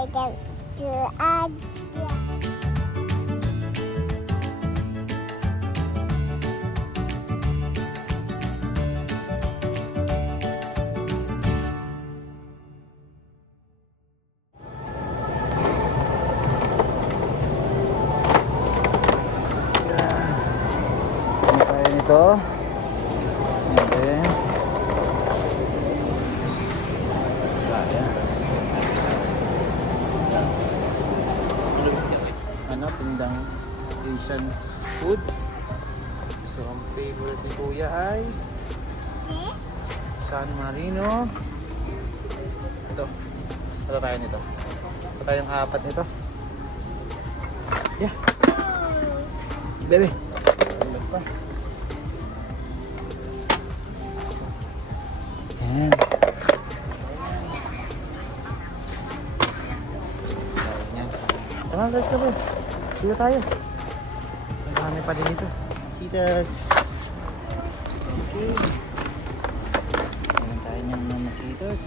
pegang tu aja. Ano tayo nito? Ayan. Ano, tindang Asian food. So, ang favorite ni Kuya ay San Marino. Ito. Ito tayo nito. Ito tayong apat nito. Yeah. Bebe. Tulog pa. Ayan. Tama guys kami. Dito tayo. Ang dami pa din dito. Masitas. Okay. Ayan tayo ng mga masitas.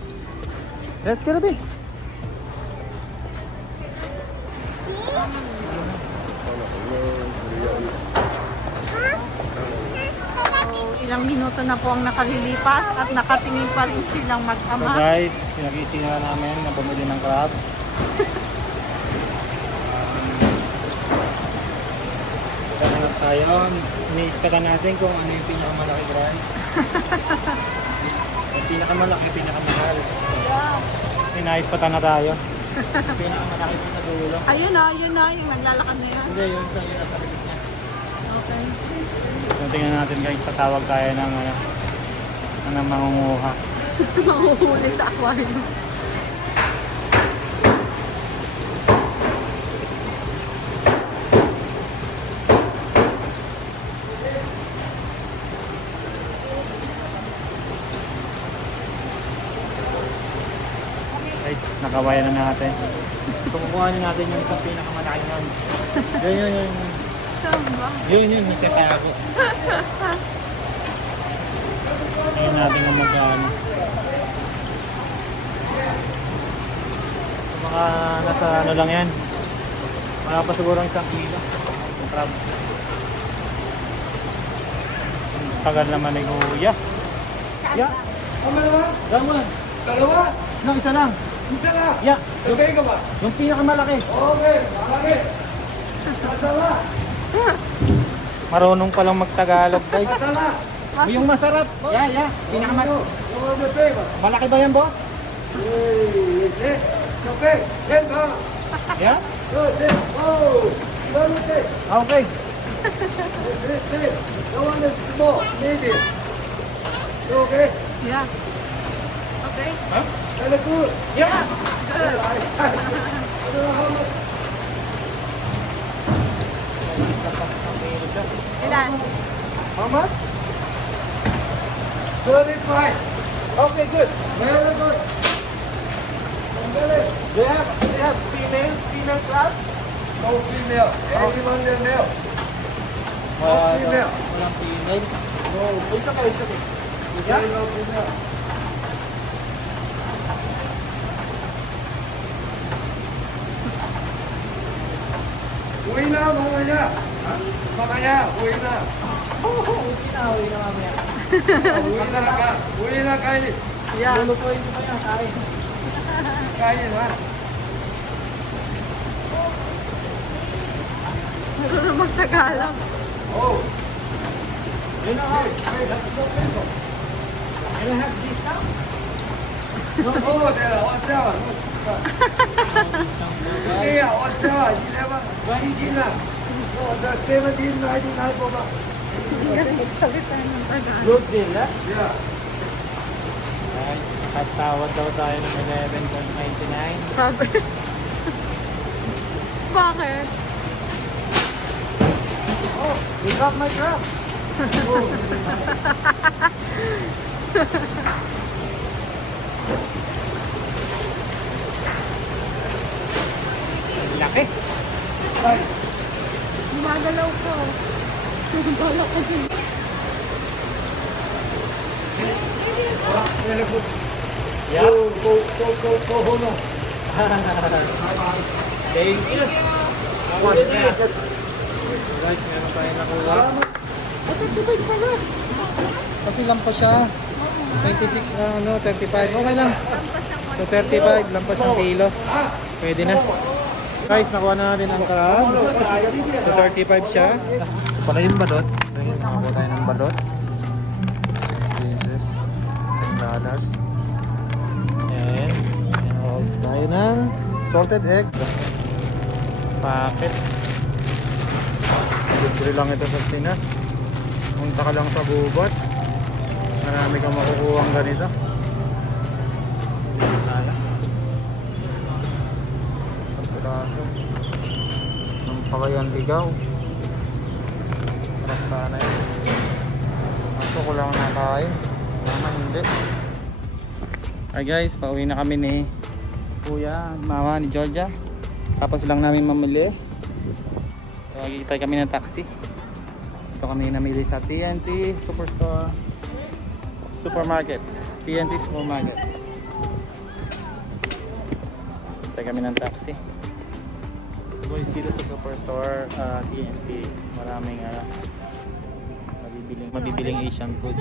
Let's go na be. Ilang minuto na po ang nakalilipas at nakatingin pa rin silang So mag-ama. guys, pinagising na namin na bumili ng crab. Ito tayo. Iniispatan natin kung ano yung pinakamalaki guys. Yung pinakamalaki, pinakamahal. Yeah. Inaispatan na tayo. Pinakamalaki sa dulo. Ayun na, yung naglalakad na yan. Hindi, yun sa yun nasa likod niya. Okay. So tingnan natin guys, tatawag tayo ng mangunguha. Mahuhuli sa aquarium. Guys, nakawaya na natin. Kukuha natin yung sa pinakamalaki nun. Yun. Saan ba? Yun, nagtatago. Ayun natin kung magkano. Baka nasa ano lang yan. Wala pa siguro 1 kilo. Yung crab. Tagal naman ni Kuya. Ya. Daman. Dalawa? No, isa lang. Isa na? Ya. Okay ka ba? Yung pinakamalaki. Okay, malaki. Masama. Marunong palang magtagalog guys. Masama. Yung masarap. Ya. Pinakamalaki. Okay ba? Malaki ba yan, boss? Okay. Okay. Then ba? Ya? Good. Then. Oh. Okay. Okay. Then. The one is small. Medium. Okay. Yeah. Okay. Huh? Very good. Ya. Good. Ilan? How much? 35. Okay, good. Very good. Very. They have female crab? No female. Anyone there male? female. Walang female. No. Ito kayo, ito kayo. Yeah? No female. Uwi na, mamaya. Mamaya, uwi na. Uwi na mamaya. Uwi na ka. Uwi na kain. Yeah. Lulutuin ko pa yan, kain. Kain ha. Marunong magtagalog. Oh. Yun na kayo. Can I have this now? Oh, there. What's that? Yeah, what's that? 11, 19 na. Oh, the 17, 19 po ba? Hindi ka magsalita ng Tagalog. Good deal, ha? Yeah. At tawad daw tayo ng 11.99. Sabi. Bakit? Oh, you got my crab. Oh. Laki. Ay. Gumagalaw ko. Gumagalaw ko din. Very good. Yeah. Go, ho, no. Thank you. Guys, meron tayong nakuha. Oh, 35 pala. Kasi lampas siya. 26, 35. Okay lang. So 35, lampas ang kilo. Pwede na. Guys, nakuha na natin ang crab. So 35 siya. So pala yung balot. Nakakuha tayo ng balot. Jesus. $10. And tayo ng salted egg. Packet. Libre lang ito sa Pinas. Punta ka lang sa gubat. Marami kang makukuha ang ganito. Sana. Ang piraso. Ang pakayan ligaw. Sarap sana yun. Ito ko lang nakain. Mama hindi. Hi guys, pauwi na kami ni Kuya, Mama ni Georgia. Tapos lang namin mamili. So magkikita kami ng taxi. Ito kami namili sa TNT Supermarket. TNT Supermarket. Kita kami ng taxi. Guys, dito sa Superstore TNT, maraming mabibiling Asian food.